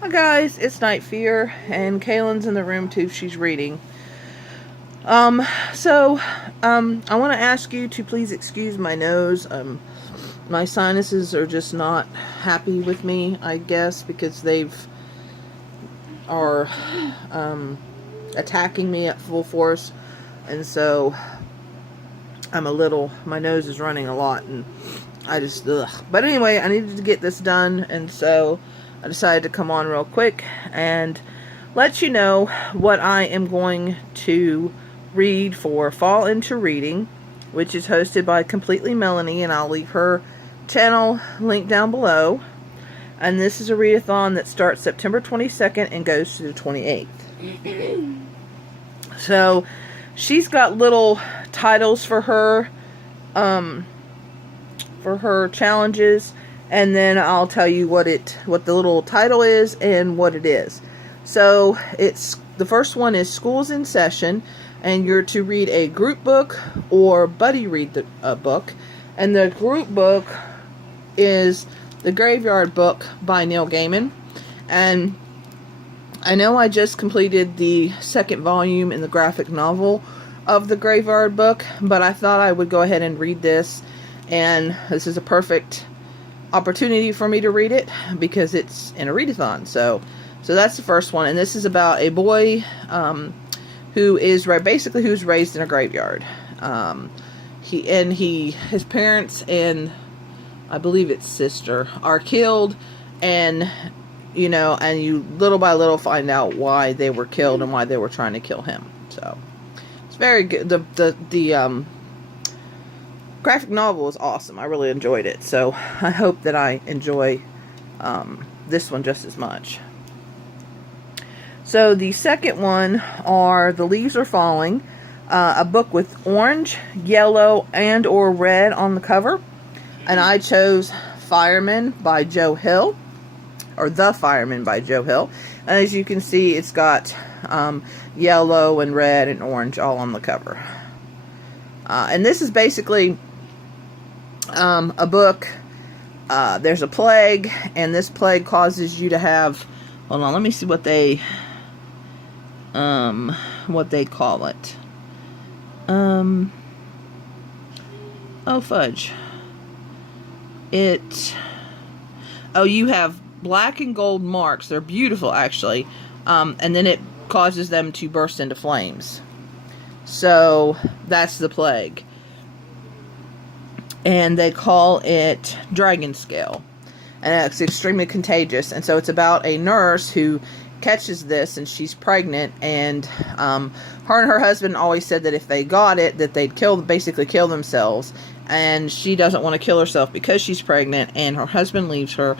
Hi guys, it's Night Fear, and Kaylin's in the room too. She's reading. I want to ask you to please excuse my nose. My sinuses are just not happy with me, I guess, because are attacking me at full force, and so my nose is running a lot, and But anyway, I needed to get this done, and so I decided to come on real quick and let you know what I am going to read for Fall Into Reading, which is hosted by Completely Melanie, and I'll leave her channel link down below. And this is a readathon that starts September 22nd and goes to the 28th. So she's got little titles for her challenges, and then I'll tell you what the little title is and what it is. So the first one is School's in Session, and you're to read a group book or buddy read a book. And the group book is The Graveyard Book by Neil Gaiman. And I know I just completed the second volume in the graphic novel of The Graveyard Book, but I thought I would go ahead and read this, and this is a perfect opportunity for me to read it because it's in a readathon. So that's the first one, and this is about a boy who's raised in a graveyard. His parents and I believe it's sister are killed, and you little by little find out why they were killed and why they were trying to kill him. So it's very good. The graphic novel is awesome. I really enjoyed it, so I hope that I enjoy this one just as much. So the second one are The Leaves Are Falling, a book with orange, yellow, and or red on the cover. And I chose Fireman by Joe Hill, or The Fireman by Joe Hill. And as you can see, it's got yellow and red and orange all on the cover. And this is basically a book. There's a plague, and this plague causes you to have, hold on, let me see what they call it. Oh fudge. You have black and gold marks. They're beautiful, actually. And then it causes them to burst into flames. So that's the plague. And they call it dragon scale. And it's extremely contagious. And so it's about a nurse who catches this, and she's pregnant, and her and her husband always said that if they got it, that they'd basically kill themselves. And she doesn't want to kill herself because she's pregnant, and her husband leaves her.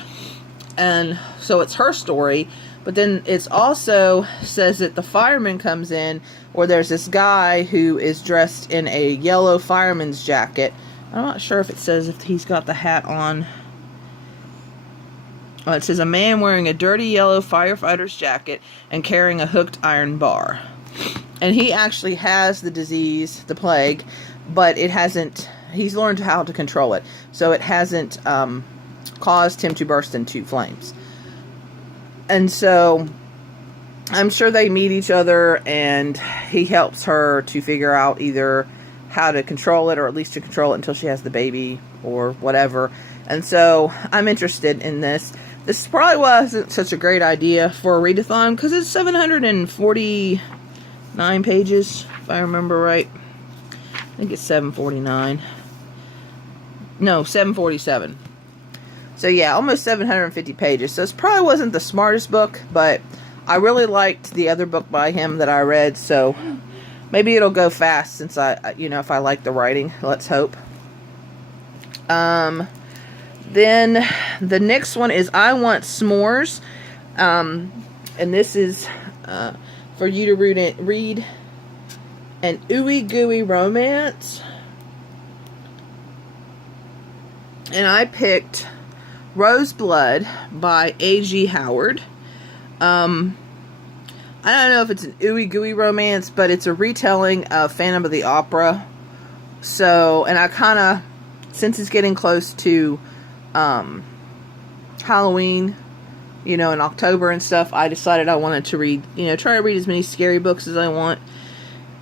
And so it's her story. But then it's also says that the fireman comes in, where there's this guy who is dressed in a yellow fireman's jacket. I'm not sure if it says if he's got the hat on. It says a man wearing a dirty yellow firefighter's jacket and carrying a hooked iron bar. And he actually has the disease, the plague, but he's learned how to control it. So it hasn't caused him to burst into flames. And so I'm sure they meet each other, and he helps her to figure out either how to control it, or at least to control it until she has the baby or whatever. And so I'm interested in this. This probably wasn't such a great idea for a readathon because it's 749 pages, if I remember right. I think it's 749. No, 747. So yeah, almost 750 pages. So it probably wasn't the smartest book, but I really liked the other book by him that I read, so maybe it'll go fast since if I like the writing. Let's hope. Then the next one is I Want Smores. And this is for you to read an OOEY romance. And I picked Rose Blood by A.G. Howard. I don't know if it's an OOEY romance, but it's a retelling of Phantom of the Opera. So, and I kind of, since it's getting close to Halloween, you know, in October and stuff, I decided I wanted to read, you know, try to read as many scary books as I want.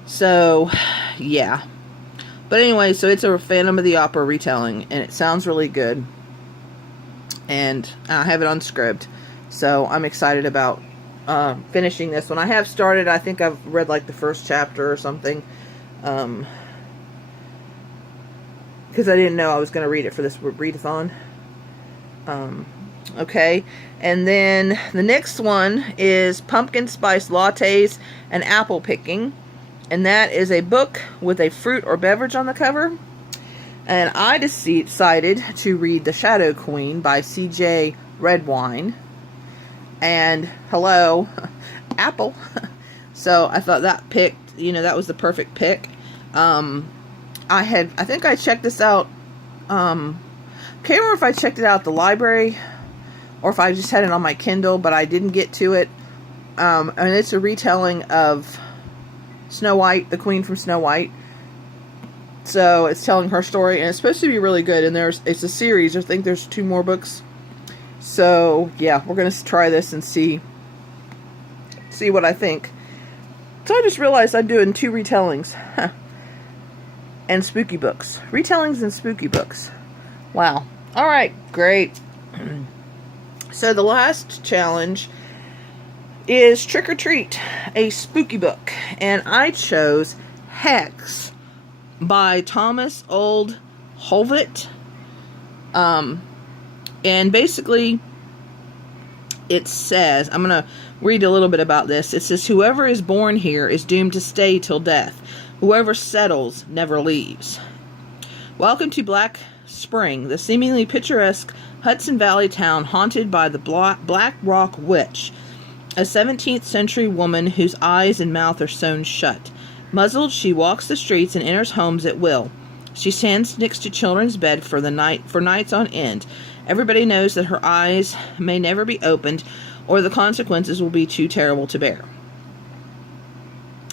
So, yeah. But anyway, so it's a Phantom of the Opera retelling, and it sounds really good. And I have it on script, so I'm excited about finishing this one. I have started, I think I've read like the first chapter or something, because I didn't know I was going to read it for this Readathon. Okay, and then the next one is Pumpkin Spice Lattes and Apple Picking, and that is a book with a fruit or beverage on the cover. And I decided to read The Shadow Queen by C.J. Redwine. And hello, Apple. So I thought that picked, you know, that was the perfect pick. I think I checked this out. Can't remember if I checked it out at the library or if I just had it on my Kindle, but I didn't get to it. And it's a retelling of Snow White, the Queen from Snow White. So it's telling her story, and it's supposed to be really good. And it's a series. I think there's 2 more books. So yeah, we're gonna try this and see what I think. So I just realized I'm doing 2 retellings and spooky books, retellings and spooky books. Wow. All right, great. So the last challenge is Trick or Treat, a spooky book, and I chose Hex by Thomas Old Holvett. And basically it says, I'm going to read a little bit about this. It says, whoever is born here is doomed to stay till death. Whoever settles never leaves. Welcome to Black Spring, the seemingly picturesque Hudson Valley town haunted by the Black Rock Witch, a 17th century woman whose eyes and mouth are sewn shut. Muzzled, she walks the streets and enters homes at will. She stands next to children's bed for nights on end. Everybody knows that her eyes may never be opened, or the consequences will be too terrible to bear.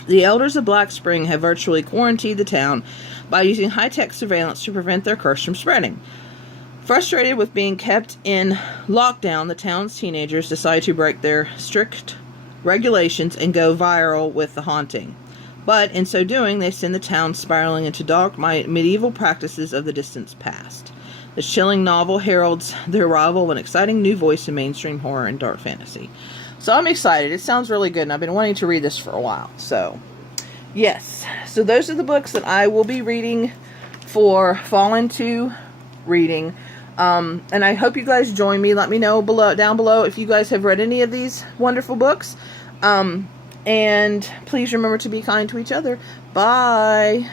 The elders of Black Spring have virtually quarantined the town by using high-tech surveillance to prevent their curse from spreading. Frustrated with being kept in lockdown, the town's teenagers decide to break their strict regulations and go viral with the haunting. But in so doing, they send the town spiraling into dark medieval practices of the distant past. This chilling novel heralds the arrival of an exciting new voice in mainstream horror and dark fantasy. So I'm excited. It sounds really good, and I've been wanting to read this for a while. So, yes. So those are the books that I will be reading for Fall Into Reading. And I hope you guys join me. Let me know down below if you guys have read any of these wonderful books. And please remember to be kind to each other. Bye.